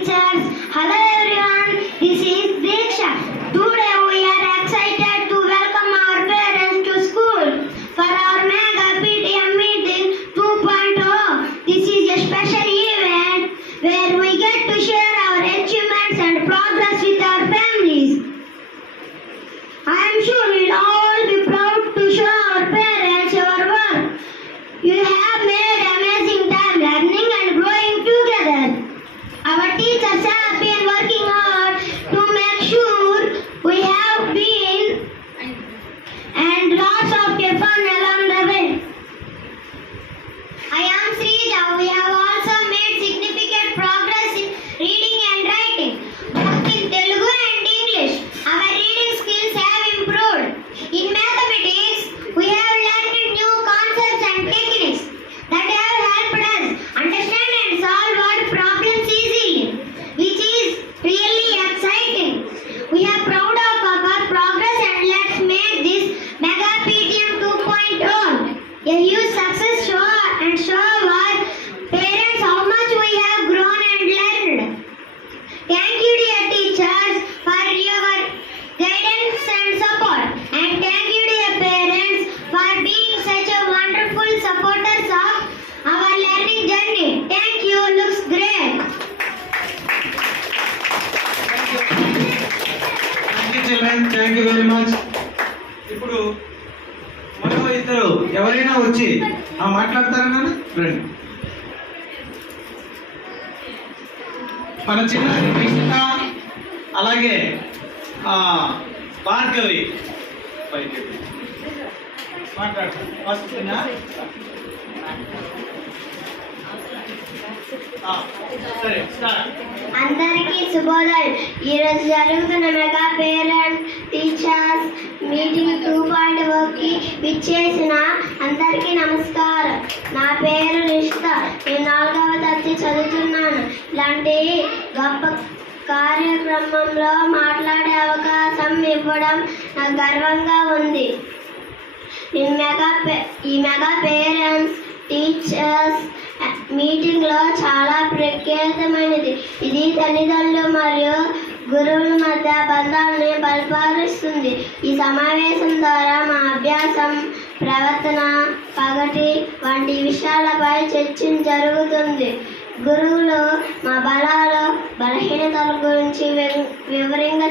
teachers. Hello everyone, this is Diksha. Today we are excited to welcome our parents to school for our mega PTM meeting 2.0. This is a special event where we get to share our achievements and progress with our families. I am sure we'll all be proud to show our parents our work. You have made amazing time learning and growing together. Our teachers have been working hard to make sure we have been and lots of fun along the way. I am Srija. We have also made significant progress in reading and writing, both in Telugu and English. Our reading skills have improved. In mathematics, we have learned new concepts and techniques that have helped us understand and solve word problems easily, which is really exciting. We are proud of our progress and let's make this Mega PTM 2.0 a huge success and show our parents how much we have grown and learned. Thank you dear teachers for your guidance and support, and thank you dear parents for being such a wonderful supporters of our learning journey. Thank you, looks great. Thank you children, thank you very much. ఇప్పుడు మరో ఇద్దరు ఎవరైనా వచ్చి మాట్లాడతారా నాన్న? రండి. మన చిన్న కృష్ణ అలాగే భార్గవి మాట్లాడతారు. వస్తున్నా సరే స్టార్ట్. అందరికీ శుభోదయం. ఈరోజు జరుగుతున్న మెగా పేరెంట్ టీచర్స్ మీటింగ్ 2.0కి విచ్చేసిన అందరికీ నమస్కారం. నా పేరు రిషిత. నేను 4వ తరగతి చదువుతున్నాను. ఇలాంటి గొప్ప కార్యక్రమంలో మాట్లాడే అవకాశం ఇవ్వడం నాకు గర్వంగా ఉంది. ఈ మెగా పేరెంట్స్ టీచర్స్ మీటింగ్లో చాలా ప్రఖ్యాతమైనది. ఇది తల్లిదండ్రులు మరియు గురువుల మధ్య బంధాలని బలపరుస్తుంది. ఈ సమావేశం ద్వారా మా అభ్యాసం, ప్రవర్తన, పగటి వంటి విషయాలపై చర్చ జరుగుతుంది. గురువులు మా బలాలు, బలహీనతల గురించి వివరంగా